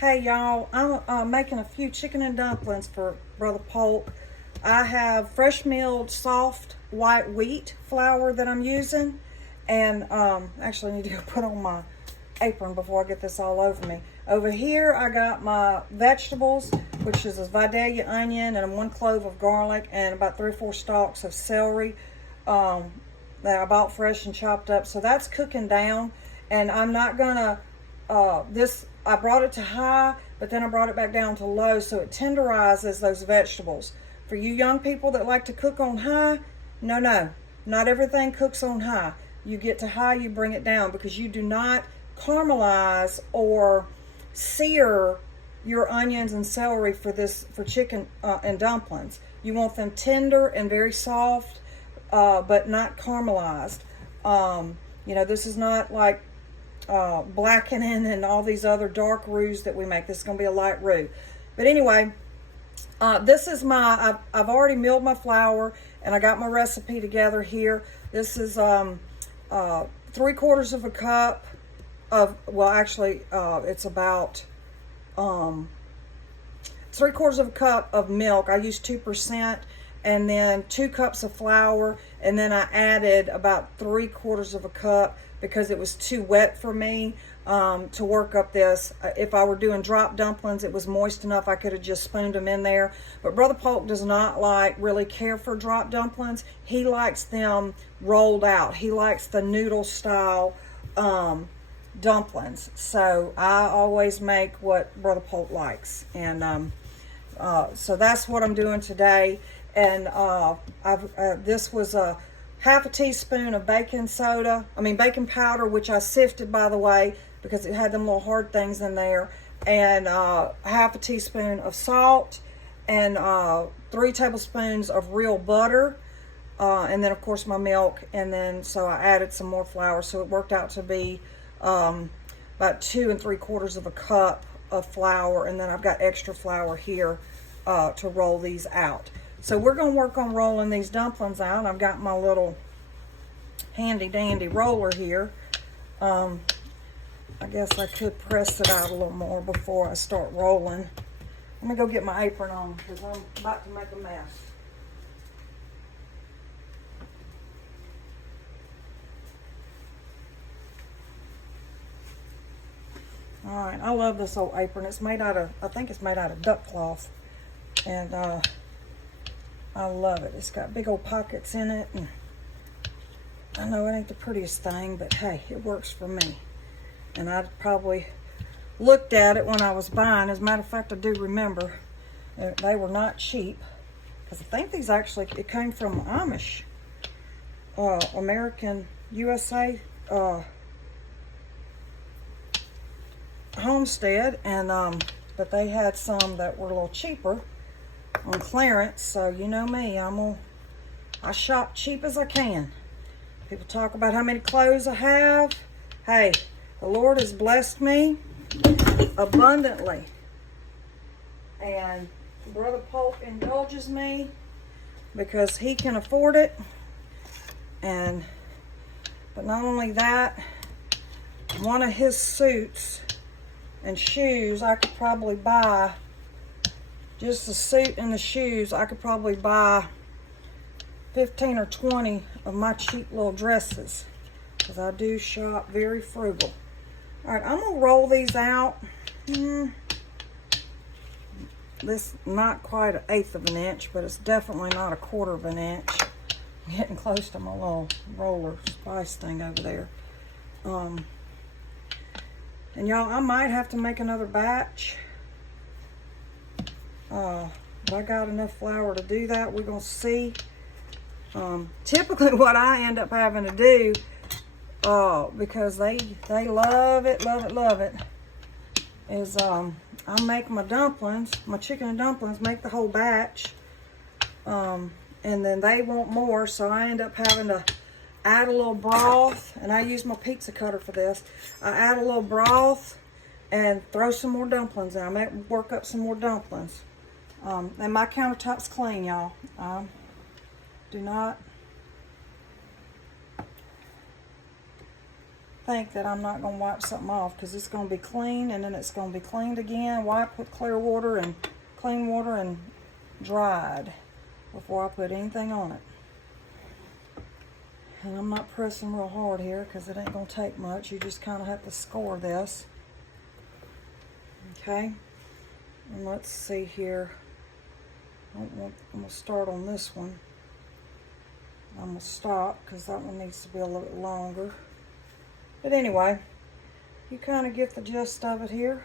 Hey y'all, I'm making a few chicken and dumplings for Brother Polk. I have fresh milled soft white wheat flour that I'm using, and actually I need to go put on my apron before I get this all over me. Over here I got my vegetables, which is a Vidalia onion and 1 clove of garlic and about 3 or 4 stalks of celery that I bought fresh and chopped up. So that's cooking down, and I'm not gonna I brought it to high, but then I brought it back down to low so it tenderizes those vegetables. For you young people that like to cook on high, no, not everything cooks on high. You get to high, you bring it down, because you do not caramelize or sear your onions and celery for chicken and dumplings. You want them tender and very soft, but not caramelized. This is not like blackening and all these other dark roux that we make. This is going to be a light roux. But anyway, this is I've already milled my flour, and I got my recipe together here. This is 3/4 of a cup of, it's about 3/4 of a cup of milk. I used 2%, and then 2 cups of flour, and then I added about 3/4 of a cup because it was too wet for me to work up this. If I were doing drop dumplings, it was moist enough I could have just spooned them in there. But Brother Polk does not really care for drop dumplings. He likes them rolled out. He likes the noodle style dumplings. So I always make what Brother Polk likes. And so that's what I'm doing today. And this was a half a teaspoon of baking powder, which I sifted, by the way, because it had them little hard things in there, and half a teaspoon of salt, and 3 tablespoons of real butter, and then of course my milk, and then so I added some more flour, so it worked out to be about 2 3/4 of a cup of flour, and then I've got extra flour here to roll these out. So we're going to work on rolling these dumplings out. I've got my little handy dandy roller here. I guess I could press it out a little more before I start rolling. Let me go get my apron on because I'm about to make a mess. All right, I love this old apron. It's made out of, I think it's made out of duck cloth. And I love it. It's got big old pockets in it, and I know it ain't the prettiest thing, but hey, it works for me. And I probably looked at it when I was buying. As a matter of fact, I do remember they were not cheap, because I think these actually, it came from Amish, American USA homestead, and but they had some that were a little cheaper on clearance. So you know me, I shop cheap as I can. People talk about how many clothes I have. Hey, the Lord has blessed me abundantly, and Brother Polk indulges me because he can afford it. But not only that, one of his suits and shoes, I could probably buy, just the suit and the shoes, I could probably buy 15 or 20 of my cheap little dresses, because I do shop very frugal. All right, I'm gonna roll these out. This not quite 1/8 of an inch, but it's definitely not 1/4 of an inch. I'm getting close to my little roller spice thing over there. And y'all, I might have to make another batch. But I got enough flour to do that. We're gonna see. Typically what I end up having to do, because they love it, is I make my dumplings, my chicken and dumplings, make the whole batch, and then they want more, so I end up having to add a little broth, and I use my pizza cutter for this. I add a little broth and throw some more dumplings in. I might work up some more dumplings. And my countertop's clean, y'all. Do not think that I'm not going to wipe something off, because it's going to be clean and then it's going to be cleaned again, wiped with clear water and clean water and dried before I put anything on it. And I'm not pressing real hard here because it ain't going to take much. You just kind of have to score this. Okay. And let's see here. I'm going to start on this one. I'm going to stop because that one needs to be a little bit longer. But anyway, you kind of get the gist of it here.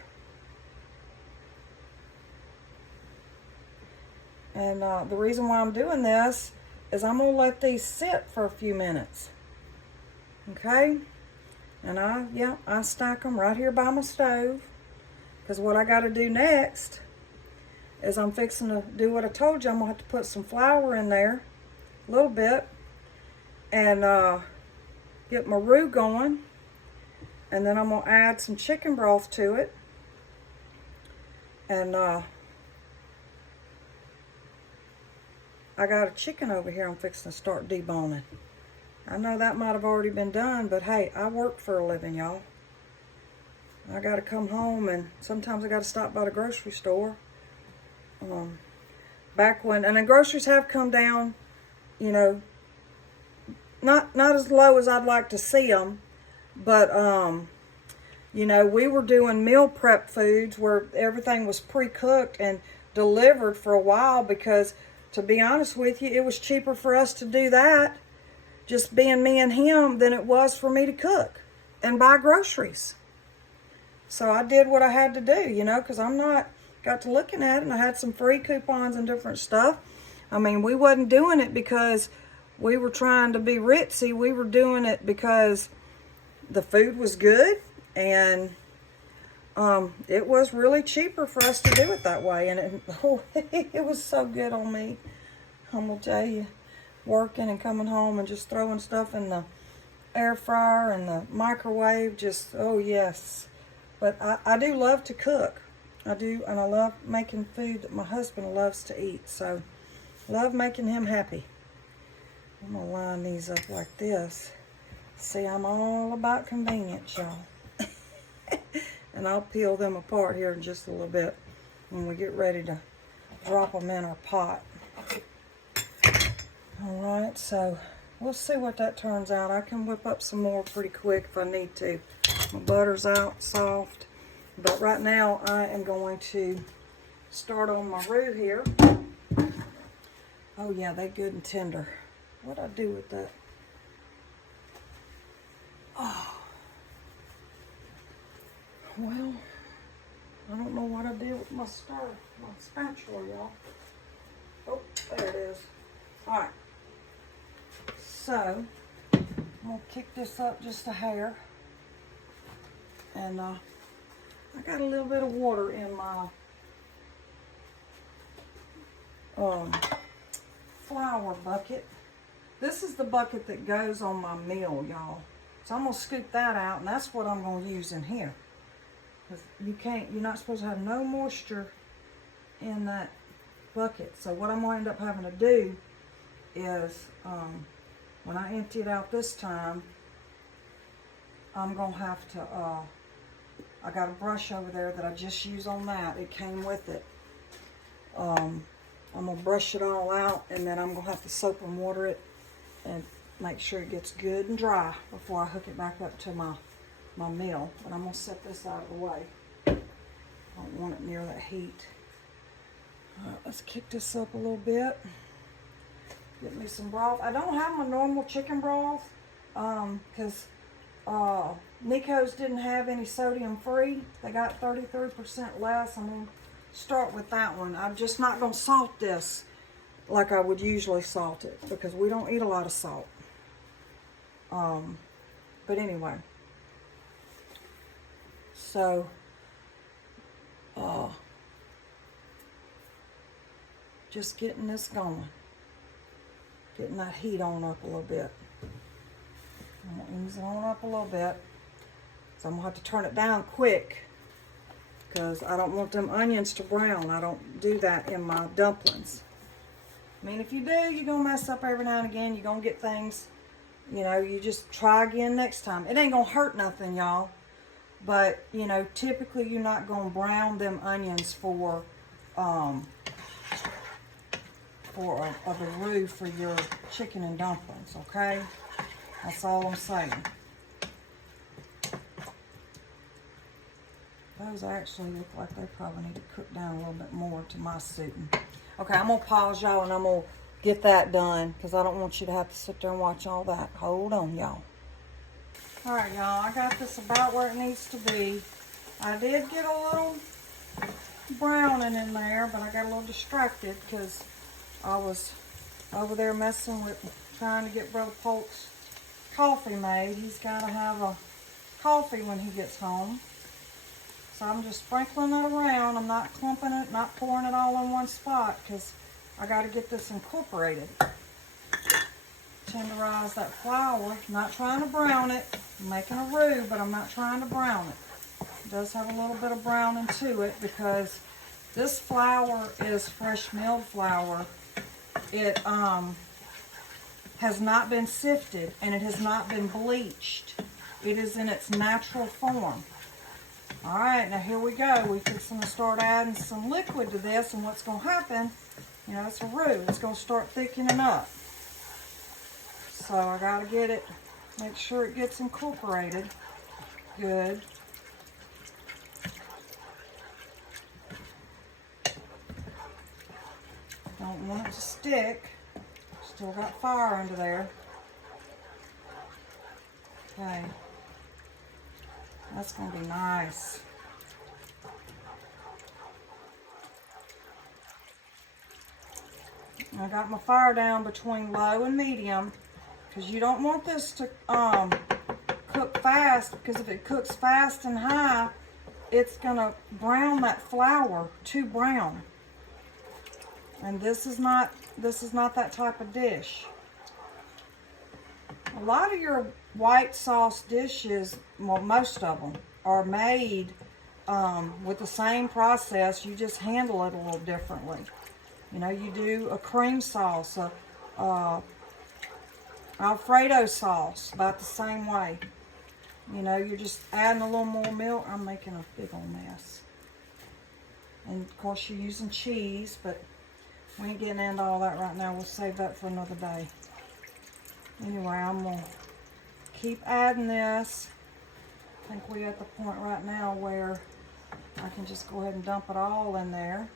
And the reason why I'm doing this is I'm going to let these sit for a few minutes. Okay? And I stack them right here by my stove. Because what I got to do next is I'm fixing to do what I told you. I'm going to have to put some flour in there, a little bit, and get my roux going. And then I'm going to add some chicken broth to it. And I got a chicken over here I'm fixing to start deboning. I know that might have already been done, but hey, I work for a living, y'all. I got to come home, and sometimes I got to stop by the grocery store. Back when, and the groceries have come down, you know, not as low as I'd like to see them, but you know, we were doing meal prep foods where everything was pre-cooked and delivered for a while, because to be honest with you, it was cheaper for us to do that, just being me and him, than it was for me to cook and buy groceries. So I did what I had to do, you know, because I'm not, got to looking at it, and I had some free coupons and different stuff. I mean, we wasn't doing it because we were trying to be ritzy. We were doing it because the food was good, and it was really cheaper for us to do it that way. And it was so good on me. I'm going to tell you, working and coming home and just throwing stuff in the air fryer and the microwave, just, oh yes. But I do love to cook. I do, and I love making food that my husband loves to eat. So, love making him happy. I'm going to line these up like this. See, I'm all about convenience, y'all. And I'll peel them apart here in just a little bit when we get ready to drop them in our pot. Alright, so we'll see what that turns out. I can whip up some more pretty quick if I need to. My butter's out soft. But right now I am going to start on my roux here. Oh yeah, they're good and tender. What'd I do with that? Oh. Well, I don't know what I did with my spatula, y'all. Oh, there it is. Alright. So, I'm going to kick this up just a hair. And I got a little bit of water in my flour bucket. This is the bucket that goes on my meal, y'all. So I'm going to scoop that out, and that's what I'm going to use in here. Because you're not supposed to have no moisture in that bucket. So what I'm going to end up having to do is, when I empty it out this time, I'm going to have to, I got a brush over there that I just use on that. It came with it. I'm going to brush it all out, and then I'm going to have to soap and water it and make sure it gets good and dry before I hook it back up to my meal. But I'm going to set this out of the way. I don't want it near that heat. Let's kick this up a little bit. Get me some broth. I don't have my normal chicken broth because Nico's didn't have any sodium free. They got 33% less. I'm going to start with that one. I'm just not going to salt this like I would usually salt it because we don't eat a lot of salt. But anyway. So, just getting this going. Getting that heat on up a little bit. I'm going to ease it on up a little bit. So I'm going to have to turn it down quick because I don't want them onions to brown. I don't do that in my dumplings. I mean, if you do, you're going to mess up every now and again. You're going to get things, You know, you just try again next time. It ain't gonna hurt nothing, y'all. But, you know, typically you're not gonna brown them onions for a roux for your chicken and dumplings, okay? That's all I'm saying. Those actually look like they probably need to cook down a little bit more to my suiting. Okay, I'm gonna pause y'all and I'm gonna get that done because I don't want you to have to sit there and watch all that. Hold on, y'all. All right, y'all, I got this about where it needs to be. I did get a little browning in there, but I got a little distracted because I was over there messing with trying to get Brother Polk's coffee made. He's got to have a coffee when he gets home. So I'm just sprinkling it around. I'm not clumping it, not pouring it all in one spot because I got to get this incorporated. Tenderize that flour. I'm not trying to brown it. I'm making a roux, but I'm not trying to brown it. It does have a little bit of browning to it because this flour is fresh milled flour. It has not been sifted and it has not been bleached. It is in its natural form. All right, now here we go. We're fixing to start adding some liquid to this, and what's going to happen, you know, it's a roux. It's going to start thickening up. So I got to get it, make sure it gets incorporated good. Don't want it to stick. Still got fire under there. Okay. That's going to be nice. I got my fire down between low and medium because you don't want this to cook fast, because if it cooks fast and high, it's going to brown that flour too brown. And this is not that type of dish. A lot of your white sauce dishes, well, most of them, are made with the same process. You just handle it a little differently. You know, you do a cream sauce, Alfredo sauce, about the same way. You know, you're just adding a little more milk. I'm making a big old mess. And of course you're using cheese, but we ain't getting into all that right now. We'll save that for another day. Anyway, I'm going to keep adding this. I think we're at the point right now where I can just go ahead and dump it all in there.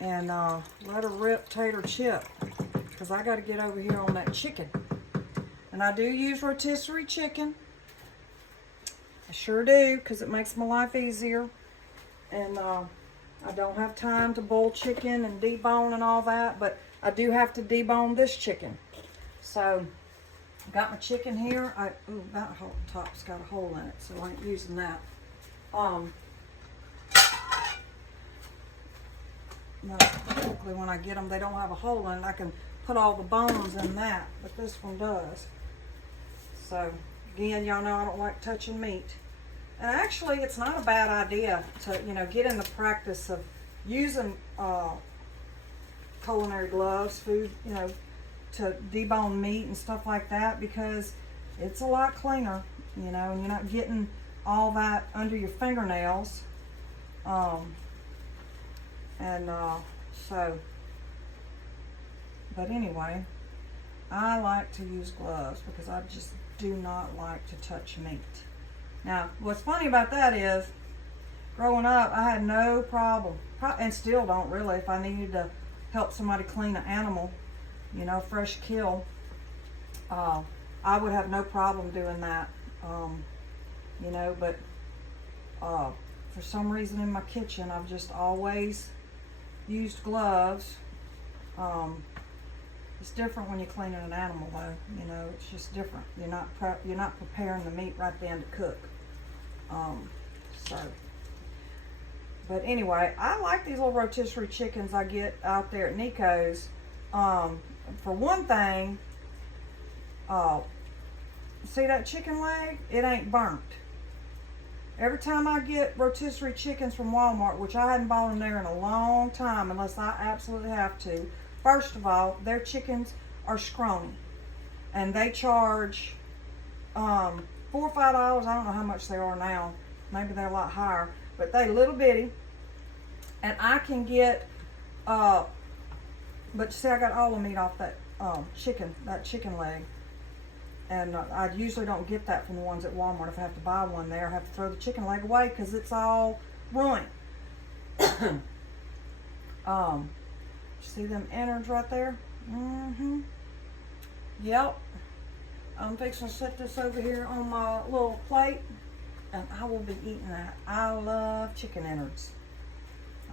And let her rip tater chip. Because I got to get over here on that chicken. And I do use rotisserie chicken. I sure do, because it makes my life easier. And I don't have time to boil chicken and debone and all that, but I do have to debone this chicken. So, got my chicken here. Ooh, that whole top's got a hole in it, so I ain't using that. No, typically when I get them, they don't have a hole in it. I can put all the bones in that, but this one does. So, again, y'all know I don't like touching meat. And actually, it's not a bad idea to, you know, get in the practice of using culinary gloves, food, you know, to debone meat and stuff like that, because it's a lot cleaner, you know, and you're not getting all that under your fingernails. But anyway, I like to use gloves because I just do not like to touch meat. Now, what's funny about that is, growing up, I had no problem, and still don't really, if I needed to help somebody clean an animal, you know, fresh kill, I would have no problem doing that, you know, but for some reason in my kitchen, I've just always used gloves. It's different when you're cleaning an animal, though. You know, it's just different. You're not preparing the meat right then to cook. But anyway, I like these little rotisserie chickens I get out there at Nico's. For one thing, see that chicken leg? It ain't burnt. Every time I get rotisserie chickens from Walmart, which I hadn't bought them there in a long time unless I absolutely have to, first of all, their chickens are scrawny. and they charge $4 or $5. I don't know how much they are now. Maybe they're a lot higher, but they little bitty, and I can get. But see, I got all the meat off that chicken leg, and I usually don't get that from the ones at Walmart. If I have to buy one there, I have to throw the chicken leg away because it's all ruined. See them innards right there? Mm-hmm. Yep. I'm fixing to set this over here on my little plate, and I will be eating that. I love chicken innards.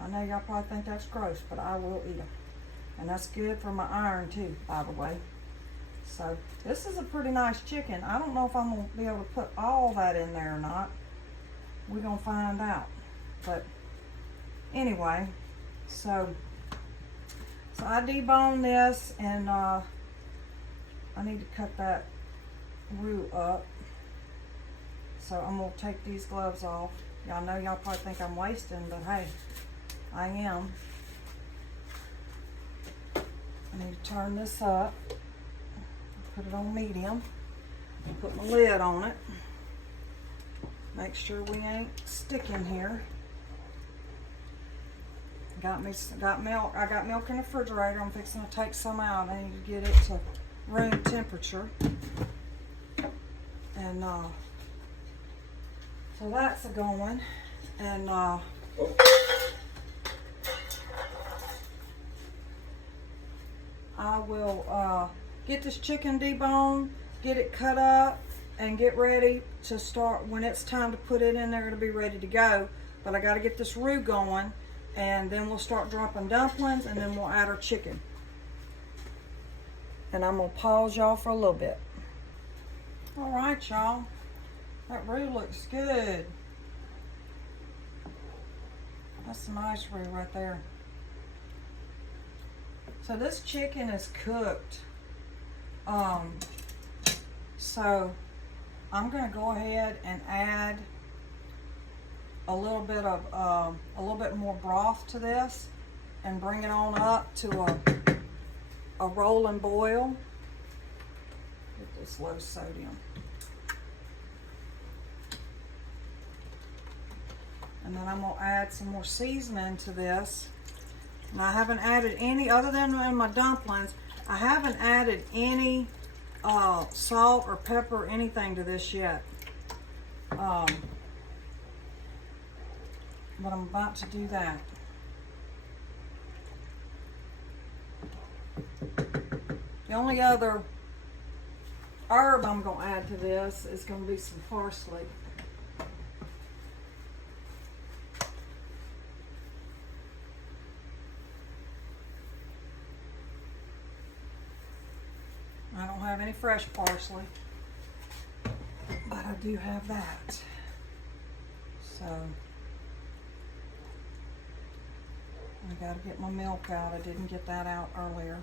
I know y'all probably think that's gross, but I will eat them. And that's good for my iron too, by the way. So this is a pretty nice chicken. I don't know if I'm going to be able to put all that in there or not. We're going to find out. But anyway, so I debone this, and I need to cut that roux up. So I'm going to take these gloves off. Y'all know y'all probably think I'm wasting, but hey, I am. I need to turn this up, put it on medium, put my lid on it, make sure we ain't sticking here. Got milk. I got milk in the refrigerator. I'm fixing to take some out. I need to get it to room temperature. And so that's a going. And I will get this chicken deboned, get it cut up, and get ready to start. When it's time to put it in there, it'll be ready to go. But I got to get this roux going, and then we'll start dropping dumplings, and then we'll add our chicken. And I'm going to pause y'all for a little bit. All right, y'all. That roux looks good. That's a nice roux right there. So this chicken is cooked. So I'm going to go ahead and add a little bit more broth to this, and bring it on up to a rolling boil. Get this low sodium. And then I'm going to add some more seasoning to this. And I haven't added any, other than in my dumplings, I haven't added any salt or pepper or anything to this yet. But I'm about to do that. The only other herb I'm going to add to this is going to be some parsley. I don't have any fresh parsley, but I do have that. So I got to get my milk out. I didn't get that out earlier.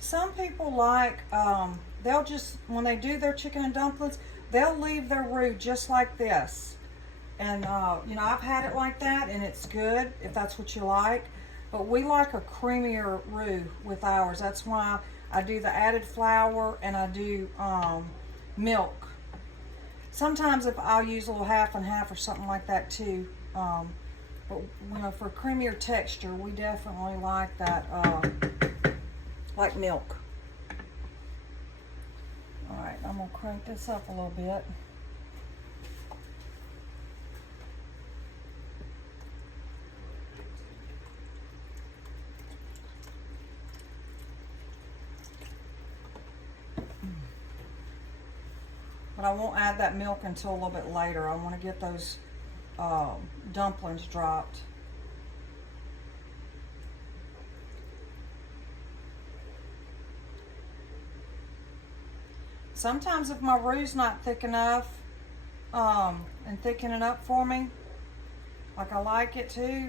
Some people like, they'll just, when they do their chicken and dumplings, they'll leave their roux just like this. And, you know, I've had it like that, and it's good if that's what you like. But we like a creamier roux with ours. That's why I do the added flour, and I do milk. Sometimes if I'll use a little half and half or something like that too. But, you know, for creamier texture, we definitely like that, like milk. All right, I'm gonna crank this up a little bit. But I won't add that milk until a little bit later. I want to get those dumplings dropped. sometimes if my roux's not thick enough, and thicken it up for me, like I like it to,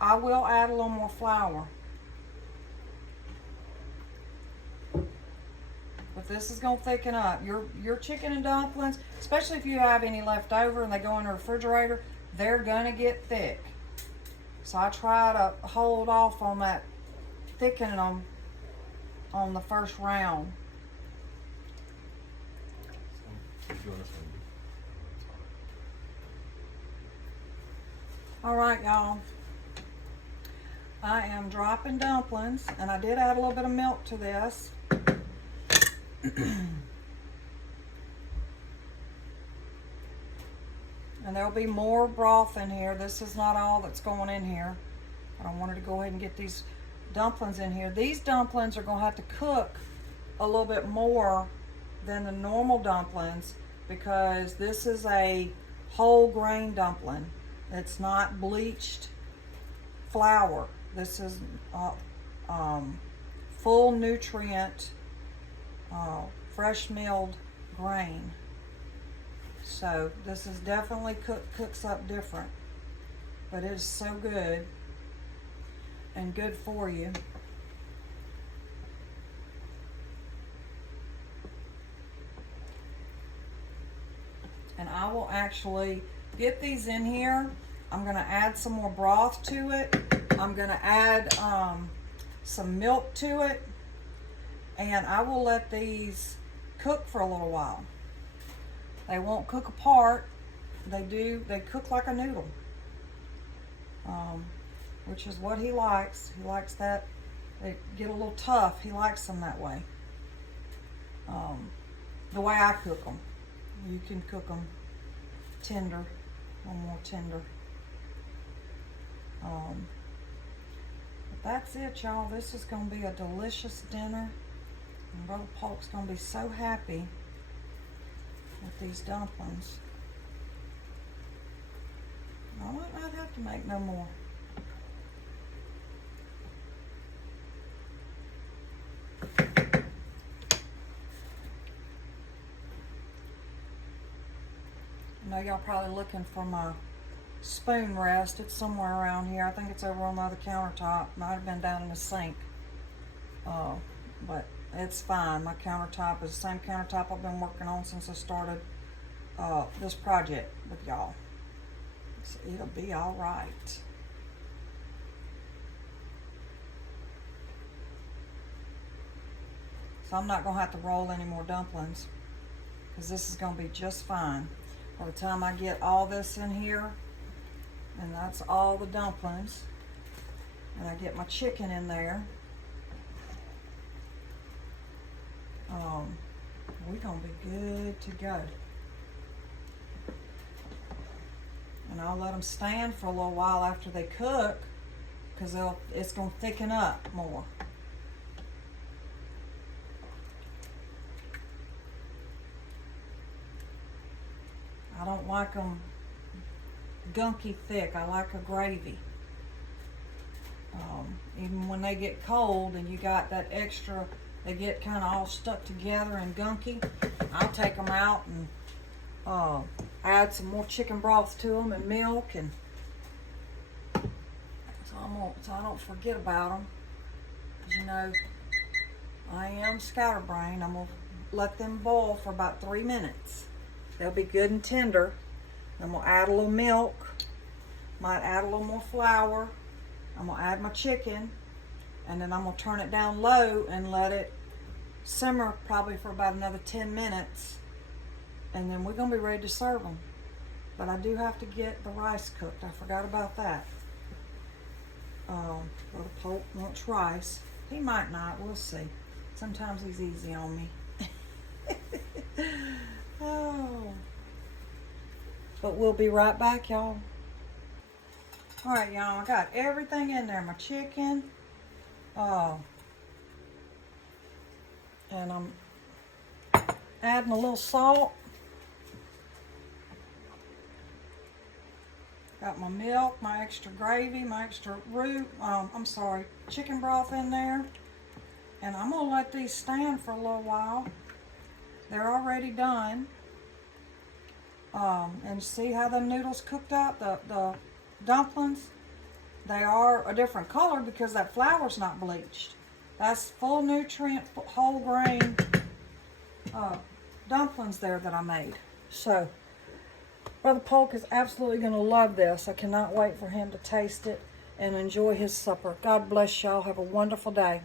I will add a little more flour. But this is gonna thicken up. Your chicken and dumplings, especially if you have any left over and they go in the refrigerator, they're gonna get thick. So I try to hold off on that thickening them on the first round. All right, y'all. I am dropping dumplings, and I did add a little bit of milk to this. And there'll be more broth in here. This is not all that's going in here. But I wanted to go ahead and get these dumplings in here. These dumplings are gonna have to cook a little bit more than the normal dumplings because this is a whole grain dumpling. It's not bleached flour. This is full nutrient, fresh milled grain. So this is definitely cooks up different, but it is so good and good for you. And I will actually get these in here. I'm gonna add some more broth to it. I'm gonna add some milk to it, and I will let these cook for a little while. They won't cook apart. They cook like a noodle, which is what he likes. He likes that. They get a little tough. He likes them that way. The way I cook them. You can cook them tender, a little more tender. But that's it, y'all. This is going to be a delicious dinner. And Brother Polk's going to be so happy with these dumplings. I might not have to make no more. I know y'all probably looking for my spoon rest. It's somewhere around here. I think it's over on the other countertop. Might have been down in the sink. But it's fine. My countertop is the same countertop I've been working on since I started this project with y'all. So it'll be all right. So I'm not going to have to roll any more dumplings because this is going to be just fine. By the time I get all this in here, and that's all the dumplings, and I get my chicken in there, we're going to be good to go. And I'll let them stand for a little while after they cook because it's going to thicken up more. I don't like them gunky thick. I like a gravy. Even when they get cold and you got that extra, they get kind of all stuck together and gunky, I'll take them out and add some more chicken broth to them and milk, and so I don't forget about them. Because you know, I am scatterbrained. I'm going to let them boil for about 3 minutes. They'll be good and tender. Then we'll add a little milk. Might add a little more flour. I'm going to add my chicken. And then I'm going to turn it down low and let it simmer probably for about another 10 minutes. And then we're going to be ready to serve them. But I do have to get the rice cooked. I forgot about that. Brother Polk wants rice. He might not. We'll see. Sometimes he's easy on me. Oh. But we'll be right back, y'all. Alright, y'all. I got everything in there. My chicken. And I'm adding a little salt. Got my milk, my extra gravy, my extra chicken broth in there. And I'm going to let these stand for a little while. They're already done. And see how them noodles cooked up, the dumplings? They are a different color because that flour's not bleached. That's full nutrient, whole grain dumplings there that I made. So, Brother Polk is absolutely going to love this. I cannot wait for him to taste it and enjoy his supper. God bless y'all. Have a wonderful day.